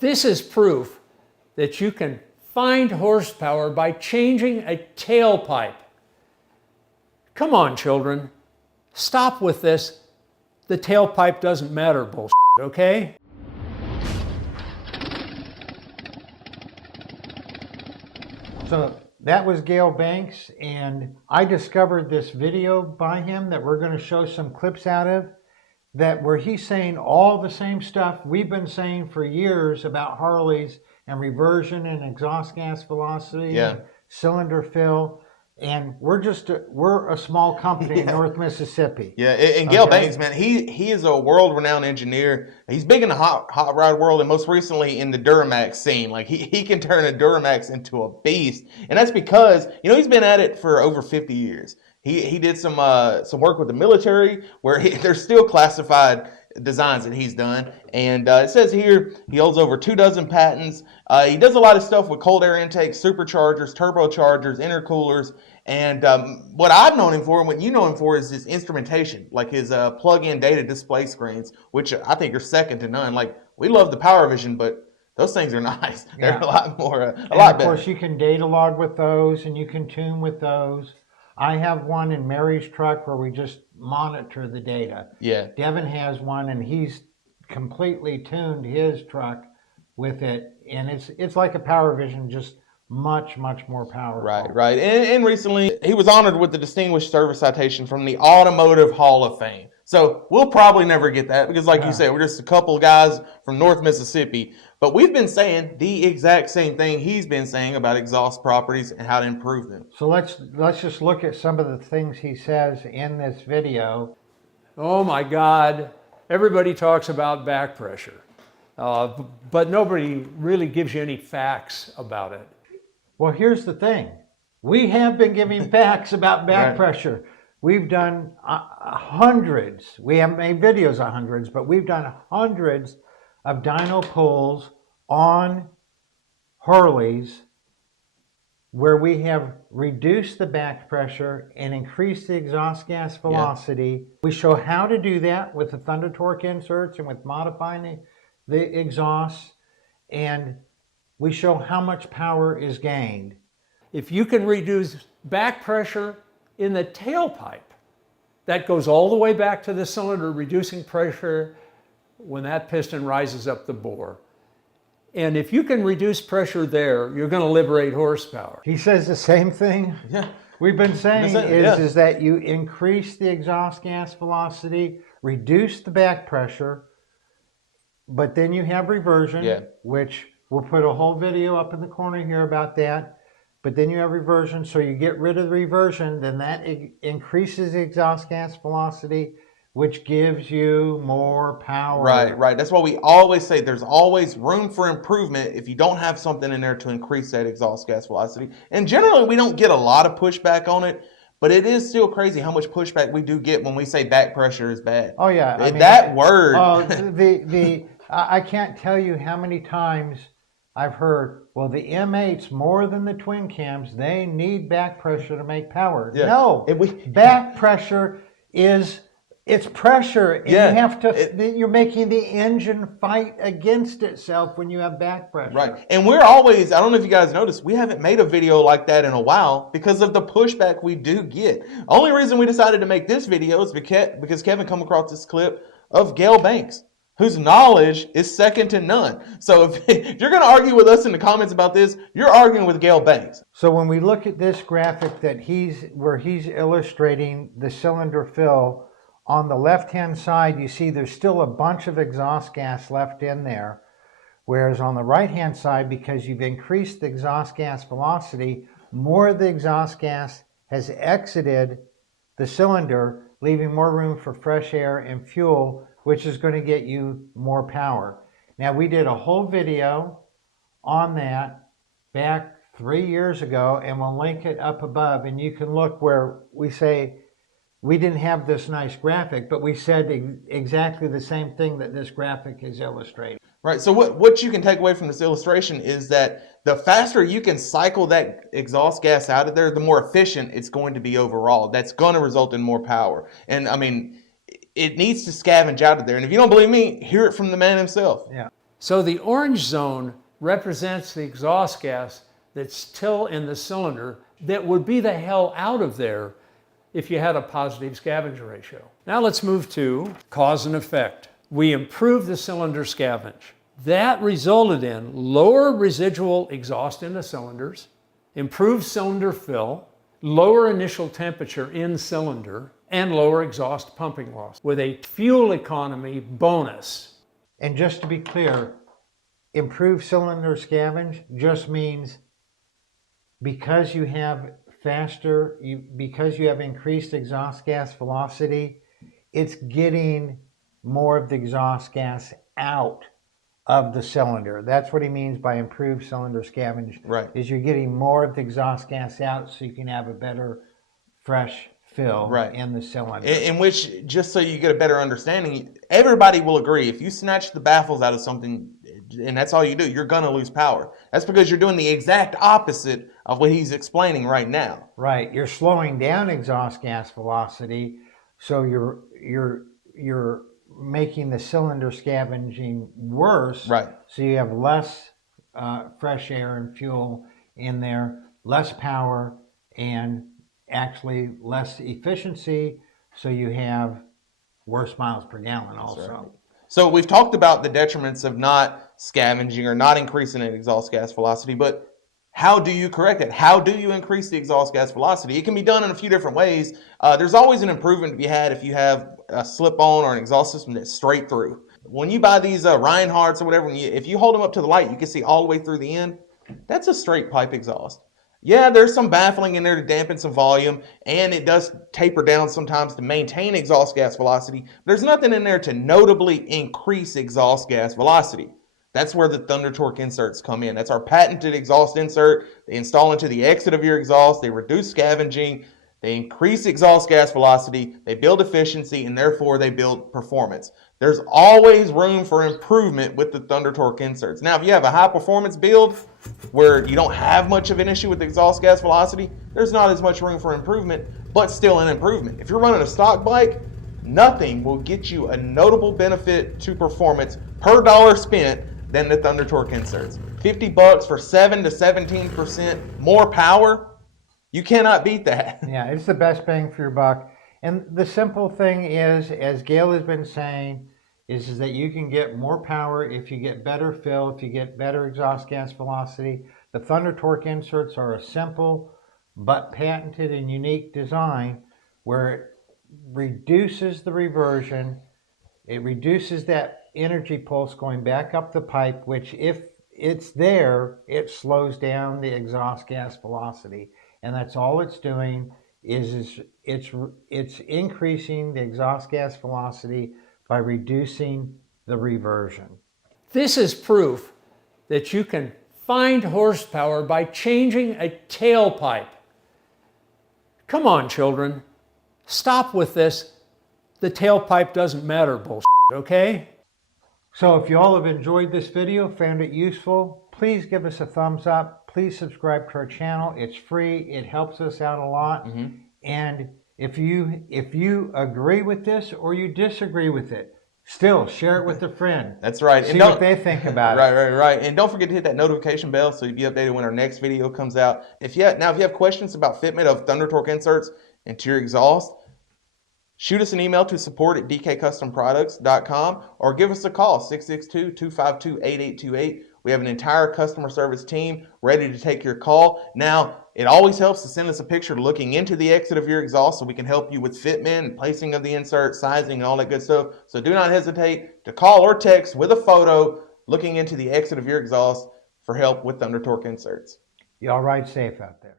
This is proof that you can find horsepower by changing a tailpipe. Come on, children. Stop with this. The tailpipe doesn't matter bullshit, okay? So that was Gail Banks, and I discovered this video by him that we're going to show some clips out of, that where he's saying all the same stuff we've been saying for years about Harleys and reversion and exhaust gas velocity and cylinder fill. And we're a small company in North Mississippi. Yeah, and Gail Banks, man, he is a world-renowned engineer. He's big in the hot rod world, and most recently in the Duramax scene. Like he can turn a Duramax into a beast, and that's because he's been at it for over 50 years. He did some work with the military where there's still classified designs that he's done, and it says here he holds over 24 patents. He does a lot of stuff with cold air intakes, superchargers, turbochargers, intercoolers, and what I've known him for and what you know him for is his instrumentation, like his plug-in data display screens, which I think are second to none. Like, we love the PowerVision, but those things are nice. They're a lot more, a lot better. Of course, you can data log with those, and you can tune with those. I have one in Mary's truck where we just monitor the data. Yeah. Devin has one, and he's completely tuned his truck with it, and it's like a PowerVision, just much more powerful. Right. And recently, he was honored with the Distinguished Service Citation from the Automotive Hall of Fame. So we'll probably never get that because, like you said, we're just a couple of guys from North Mississippi. But we've been saying the exact same thing he's been saying about exhaust properties and how to improve them. So let's just look at some of the things he says in this video. Oh my God, everybody talks about back pressure, but nobody really gives you any facts about it. Well, here's the thing. We have been giving facts about back pressure. We've done hundreds. We haven't made videos of hundreds, but we've done hundreds of dyno pulls on Harleys where we have reduced the back pressure and increased the exhaust gas velocity. We show how to do that with the Thunder Torque inserts and with modifying the exhaust, and we show how much power is gained. If you can reduce back pressure in the tailpipe, that goes all the way back to the cylinder, reducing pressure when that piston rises up the bore. And if you can reduce pressure there, you're going to liberate horsepower. He says the same thing. Yeah. We've been saying is that you increase the exhaust gas velocity, reduce the back pressure, but then you have reversion, which we'll put a whole video up in the corner here about that. But then you have reversion, so you get rid of the reversion, then that increases the exhaust gas velocity, which gives you more power. Right. That's why we always say there's always room for improvement if you don't have something in there to increase that exhaust gas velocity. And generally, we don't get a lot of pushback on it, but it is still crazy how much pushback we do get when we say back pressure is bad. Oh, yeah. I mean, that word. I can't tell you how many times I've heard, well, the M8's more than the twin cams. They need back pressure to make power. Yeah. No, back pressure it's pressure. And you have to, you're making the engine fight against itself when you have back pressure. Right. And we're always, I don't know if you guys noticed, we haven't made a video like that in a while because of the pushback we do get. Only reason we decided to make this video is because Kevin come across this clip of Gail Banks, whose knowledge is second to none. So if you're going to argue with us in the comments about this, you're arguing with Gail Banks. So when we look at this graphic where he's illustrating the cylinder fill, on the left-hand side, you see there's still a bunch of exhaust gas left in there. Whereas on the right-hand side, because you've increased the exhaust gas velocity, more of the exhaust gas has exited the cylinder, leaving more room for fresh air and fuel, which is going to get you more power. Now, we did a whole video on that back 3 years ago, and we'll link it up above, and you can look where we say we didn't have this nice graphic, but we said exactly the same thing that this graphic is illustrating. Right, so what you can take away from this illustration is that the faster you can cycle that exhaust gas out of there, the more efficient it's going to be overall. That's going to result in more power. And I mean, it needs to scavenge out of there. And if you don't believe me, hear it from the man himself. Yeah. So the orange zone represents the exhaust gas that's still in the cylinder that would be the hell out of there if you had a positive scavenge ratio. Now let's move to cause and effect. We improved the cylinder scavenge. That resulted in lower residual exhaust in the cylinders, improved cylinder fill, lower initial temperature in cylinder, and lower exhaust pumping loss with a fuel economy bonus. And just to be clear, improved cylinder scavenge just means because you have because you have increased exhaust gas velocity, it's getting more of the exhaust gas out of the cylinder. That's what he means by improved cylinder scavenge. Right. Is you're getting more of the exhaust gas out so you can have a better fresh fill in the cylinder. In which, just so you get a better understanding, everybody will agree if you snatch the baffles out of something and that's all you do, you're going to lose power. That's because you're doing the exact opposite of what he's explaining right now. Right. You're slowing down exhaust gas velocity, so you're making the cylinder scavenging worse. Right. So you have less fresh air and fuel in there, less power, and actually less efficiency. So you have worse miles per gallon also. Right. So we've talked about the detriments of not scavenging or not increasing an exhaust gas velocity, but how do you correct it? How do you increase the exhaust gas velocity? It can be done in a few different ways. There's always an improvement to be had if you have a slip-on or an exhaust system that's straight through. When you buy these Reinhardts or whatever, if you hold them up to the light, you can see all the way through the end. That's a straight pipe exhaust. Yeah, there's some baffling in there to dampen some volume, and it does taper down sometimes to maintain exhaust gas velocity. There's nothing in there to notably increase exhaust gas velocity. That's where the Thunder Torque inserts come in. That's our patented exhaust insert. They install into the exit of your exhaust. They reduce scavenging. They increase exhaust gas velocity. They build efficiency, and therefore they build performance. There's always room for improvement with the Thunder Torque inserts. Now, if you have a high performance build where you don't have much of an issue with exhaust gas velocity, there's not as much room for improvement, but still an improvement. If you're running a stock bike, nothing will get you a notable benefit to performance per dollar spent than the Thunder Torque inserts. $50 for 7 to 17% more power. You cannot beat that. Yeah, it's the best bang for your buck. And the simple thing is, as Gail has been saying, is that you can get more power if you get better fill, if you get better exhaust gas velocity. The Thunder Torque inserts are a simple but patented and unique design where it reduces the reversion, it reduces that energy pulse going back up the pipe, which if it's there, it slows down the exhaust gas velocity. And that's all it's doing is it's increasing the exhaust gas velocity by reducing the reversion. This is proof that you can find horsepower by changing a tailpipe. Come on, children. Stop with this. The tailpipe doesn't matter bullshit, okay? So if you all have enjoyed this video, found it useful, please give us a thumbs up. Please subscribe to our channel. It's free. It helps us out a lot. Mm-hmm. And if you agree with this or you disagree with it, still share it with a friend. That's right. See what they think about it. Right. And don't forget to hit that notification bell so you'll be updated when our next video comes out. If you have questions about fitment of Thunder Torque inserts into your exhaust, shoot us an email to support@dkcustomproducts.com or give us a call, 662-252-8828. We have an entire customer service team ready to take your call. Now, it always helps to send us a picture looking into the exit of your exhaust so we can help you with fitment and placing of the insert, sizing, and all that good stuff. So do not hesitate to call or text with a photo looking into the exit of your exhaust for help with Thunder Torque inserts. Y'all ride safe out there.